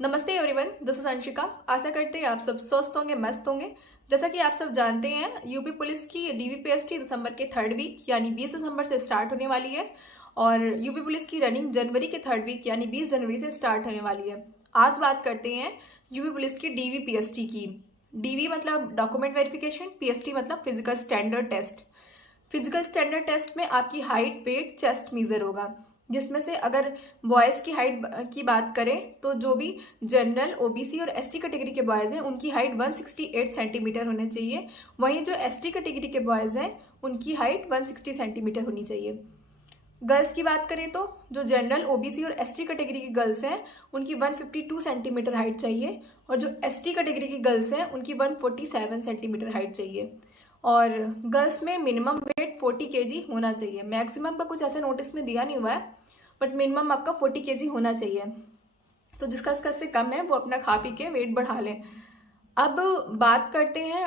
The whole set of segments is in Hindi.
नमस्ते एवरीवन, दिस इज अंशिका। आशा करते हैं आप सब स्वस्थ होंगे, मस्त होंगे। जैसा कि आप सब जानते हैं, यूपी पुलिस की डीवीपीएसटी दिसंबर के थर्ड वीक यानी 20 दिसंबर से स्टार्ट होने वाली है और यूपी पुलिस की रनिंग जनवरी के थर्ड वीक यानी 20 जनवरी से स्टार्ट होने वाली है। आज बात करते हैं यूपी पुलिस की डीवीपीएसटी की। डीवी मतलब डॉक्यूमेंट वेरिफिकेशन, पीएसटी मतलब physical standard test. Physical standard test में आपकी हाइट, वेट, चेस्ट मेजर होगा, जिसमें से अगर बॉयज़ की हाइट की बात करें तो जो भी जनरल, ओबीसी और एसटी कैटेगरी के बॉयज़ हैं उनकी हाइट 168 सेंटीमीटर होनी चाहिए। वहीं जो एसटी कैटेगरी के बॉयज़ हैं उनकी हाइट 160 सेंटीमीटर होनी चाहिए। गर्ल्स की बात करें तो जो जनरल, ओबीसी और एसटी कैटेगरी की गर्ल्स हैं उनकी 152 सेंटीमीटर हाइट चाहिए और जो एसटी कैटेगरी की गर्ल्स हैं उनकी 147 सेंटीमीटर हाइट चाहिए। और गर्ल्स में मिनिमम वेट 40 केजी होना चाहिए। मैक्सिमम का कुछ ऐसा नोटिस में दिया नहीं हुआ है, बट मिनिमम आपका 40 केजी होना चाहिए। तो जिसका से कम है वो अपना खा पी के वेट बढ़ा लें। अब बात करते हैं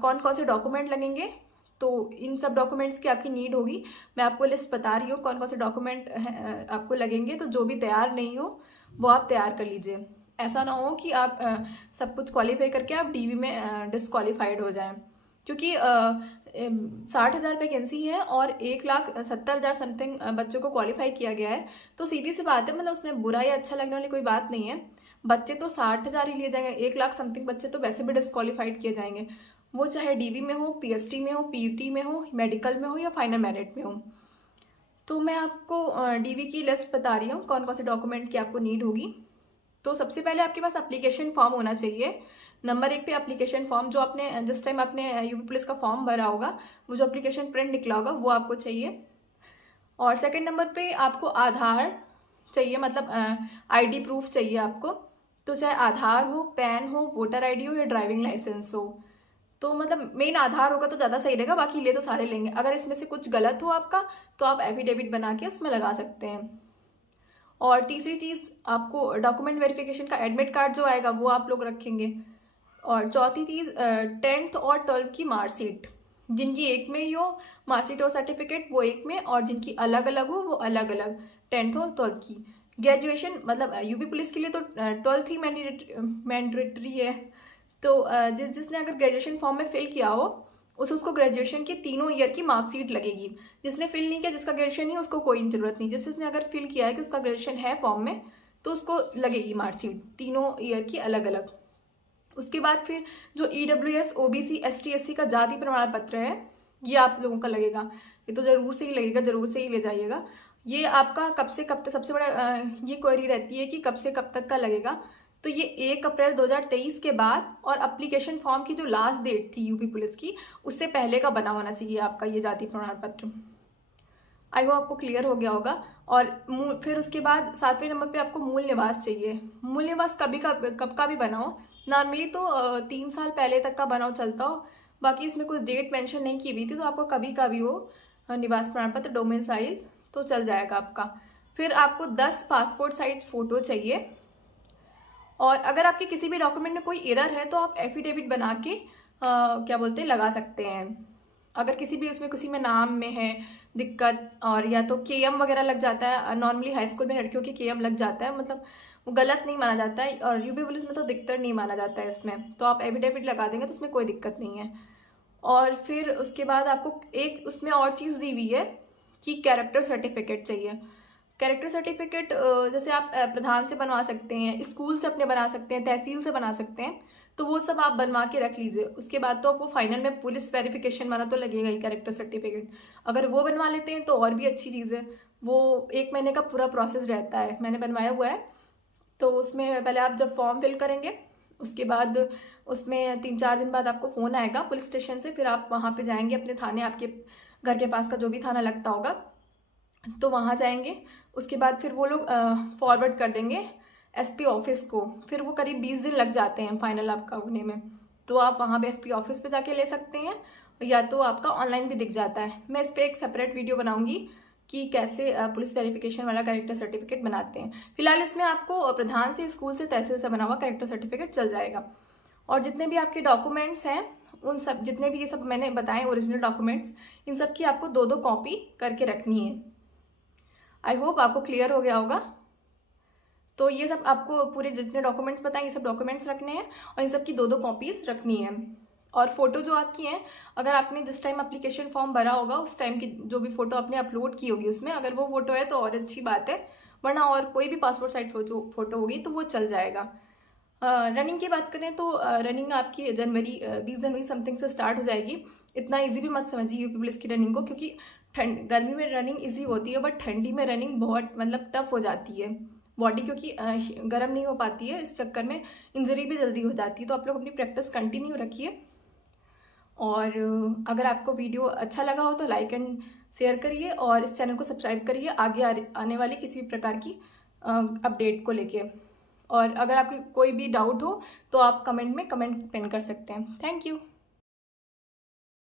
कौन कौन से डॉक्यूमेंट लगेंगे। तो इन सब डॉक्यूमेंट्स की आपकी नीड होगी। मैं आपको लिस्ट बता रही हूँ कौन कौन से डॉक्यूमेंट आपको लगेंगे। तो जो भी तैयार नहीं हो वो आप तैयार कर लीजिए। ऐसा ना हो कि आप सब कुछ क्वालिफाई करके आप डीवी में डिसक्वालीफाइड हो जाएं, क्योंकि 60,000 वैकेंसी है और 1,70,000 समथिंग बच्चों को क्वालिफाई किया गया है। तो सीधी सी बात है, मतलब उसमें बुरा या अच्छा लगने वाली कोई बात नहीं है। बच्चे तो 60,000 ही लिए जाएंगे, 1,00,000 समथिंग बच्चे तो वैसे भी डिस्क्वालीफाइड किए जाएंगे, वो चाहे डीवी में हो, पीएसटी में हो, पीयूटी में हो, मेडिकल में हो या फाइनल मेरिट में हो। तो मैं आपको डीवी की लिस्ट बता रही हूँ कौन कौन से डॉक्यूमेंट की आपको नीड होगी। तो सबसे पहले आपके पास एप्लीकेशन फॉर्म होना चाहिए। नंबर 1 पे एप्लीकेशन फॉर्म, जो आपने जिस टाइम आपने यूपी पुलिस का फॉर्म भरा होगा वो जो एप्लीकेशन प्रिंट निकला होगा वो आपको चाहिए। और सेकंड नंबर पे आपको आधार चाहिए, मतलब आईडी प्रूफ चाहिए आपको। तो चाहे आधार हो, पैन हो, वोटर आईडी हो या ड्राइविंग लाइसेंस हो। तो मतलब मेन आधार होगा तो ज़्यादा सही रहेगा, बाकी ले तो सारे लेंगे। अगर इसमें से कुछ गलत हो आपका तो आप एफिडेविट बना के उसमें लगा सकते हैं। और तीसरी चीज़, आपको डॉक्यूमेंट वेरिफिकेशन का एडमिट कार्ड जो आएगा वो आप लोग रखेंगे। और चौथी चीज़, 10th और 12th की मार्कशीट, जिनकी एक में ही हो मार्कशीट और सर्टिफिकेट वो एक में, और जिनकी अलग अलग हो वो अलग अलग, 10th और 12th की। ग्रेजुएशन मतलब यूपी पुलिस के लिए तो 12th ही मैंडेटरी है। तो जिसने अगर ग्रेजुएशन फॉर्म में फिल किया हो उसको ग्रेजुएशन के तीनों ईयर की मार्कशीट लगेगी। जिसने फिल नहीं किया, जिसका ग्रेजुएशन नहीं, उसको कोई जरूरत नहीं। जिसने अगर फिल किया है कि उसका ग्रेजुएशन है फॉर्म में तो उसको लगेगी मार्कशीट तीनों ईयर की अलग अलग। उसके बाद फिर जो EWS, OBC, ST, SC का जाति प्रमाण पत्र है ये आप लोगों का लगेगा। ये तो जरूर से ही लगेगा, जरूर से ही ले जाइएगा। ये आपका कब से कब तक, सबसे बड़ा ये क्वेरी रहती है कि कब से कब तक का लगेगा। तो ये 1 अप्रैल 2023 के बाद और एप्लीकेशन फॉर्म की जो लास्ट डेट थी यूपी पुलिस की उससे पहले का बना होना चाहिए आपका ये जाति प्रमाण पत्र। आई होप आपको क्लियर हो गया होगा। और फिर उसके बाद 7वें नंबर पे आपको मूल निवास चाहिए। मूल निवास कब का भी बनाओ, नॉर्मली तो 3 साल पहले तक का बनाओ चलता हो। बाकी इसमें कुछ डेट मेंशन नहीं की हुई थी, तो आपको कभी का भी हो निवास प्रमाण पत्र, डोमिसाइल, तो चल जाएगा आपका। फिर आपको 10 पासपोर्ट साइज फोटो चाहिए। और अगर आपके किसी भी डॉक्यूमेंट में कोई एरर है तो आप एफिडेविट बना के क्या बोलते हैं लगा सकते हैं। अगर किसी भी उसमें किसी में नाम में है दिक्कत, और या तो KM वगैरह लग जाता है, नॉर्मली हाई स्कूल में लड़कियों की KM लग जाता है, मतलब वो गलत नहीं माना जाता है, और यूपी पुलिस में तो दिक्कत नहीं माना जाता है इसमें। तो आप एफिडेविट लगा देंगे तो उसमें कोई दिक्कत नहीं है। और फिर उसके बाद आपको एक उसमें और चीज़ दी हुई है कि कैरेक्टर सर्टिफिकेट चाहिए। कैरेक्टर सर्टिफिकेट जैसे आप प्रधान से बनवा सकते हैं, स्कूल से अपने बना सकते हैं, तहसील से बना सकते हैं, तो वो सब आप बनवा के रख लीजिए। उसके बाद तो वो फाइनल में पुलिस वेरिफिकेशन वाला तो लगेगा ही कैरेक्टर सर्टिफिकेट। अगर वो बनवा लेते हैं तो और भी अच्छी चीज़ है। वो 1 महीने का पूरा प्रोसेस रहता है, मैंने बनवाया हुआ है। तो उसमें पहले आप जब फॉर्म फिल करेंगे उसके बाद उसमें 3-4 दिन बाद आपको फ़ोन आएगा पुलिस स्टेशन से। फिर आप वहाँ पे जाएंगे अपने थाने, आपके घर के पास का जो भी थाना लगता होगा तो वहाँ जाएंगे। उसके बाद फिर वो लोग फॉरवर्ड कर देंगे SP ऑफिस को। फिर वो करीब 20 दिन लग जाते हैं फाइनल आपका होने में। तो आप वहाँ पे SP ऑफिस पे जाके ले सकते हैं, या तो आपका ऑनलाइन भी दिख जाता है। मैं इस पर एक सेपरेट वीडियो बनाऊंगी कि कैसे पुलिस वेरिफिकेशन वाला कैरेक्टर सर्टिफिकेट बनाते हैं। फिलहाल इसमें आपको प्रधान से, स्कूल से, तहसील से बना हुआ कैरेक्टर सर्टिफिकेट चल जाएगा। और जितने भी आपके डॉक्यूमेंट्स हैं उन सब, जितने भी ये सब मैंने बताए ओरिजिनल डॉक्यूमेंट्स, इन सब की आपको 2-2 कॉपी करके रखनी है। आई होप आपको क्लियर हो गया होगा। तो ये सब आपको पूरे जितने डॉक्यूमेंट्स बताएं ये सब डॉक्यूमेंट्स रखने हैं और इन सब की 2-2 कॉपीज रखनी है। और फोटो जो आपकी है, अगर आपने जिस टाइम एप्लीकेशन फॉर्म भरा होगा उस टाइम की जो भी फोटो आपने अपलोड की होगी उसमें, अगर वो फोटो है तो और अच्छी बात है, वरना और कोई भी पासपोर्ट साइज फोटो होगी तो वो चल जाएगा। रनिंग की बात करें तो रनिंग आपकी 20 जनवरी समथिंग से स्टार्ट हो जाएगी। इतना इजी भी मत समझिए यूपी पुलिस की रनिंग को, क्योंकि गर्मी में रनिंग इजी होती है बट ठंडी में रनिंग बहुत मतलब टफ हो जाती है। बॉडी क्योंकि गर्म नहीं हो पाती है, इस चक्कर में इंजरी भी जल्दी हो जाती है। तो आप लोग अपनी प्रैक्टिस कंटिन्यू रखिए और अगर आपको वीडियो अच्छा लगा हो तो लाइक एंड शेयर करिए और इस चैनल को सब्सक्राइब करिए आगे आने वाली किसी भी प्रकार की अपडेट को लेके। और अगर आपकी कोई भी डाउट हो तो आप कमेंट में कमेंट पेन कर सकते हैं। Thank you.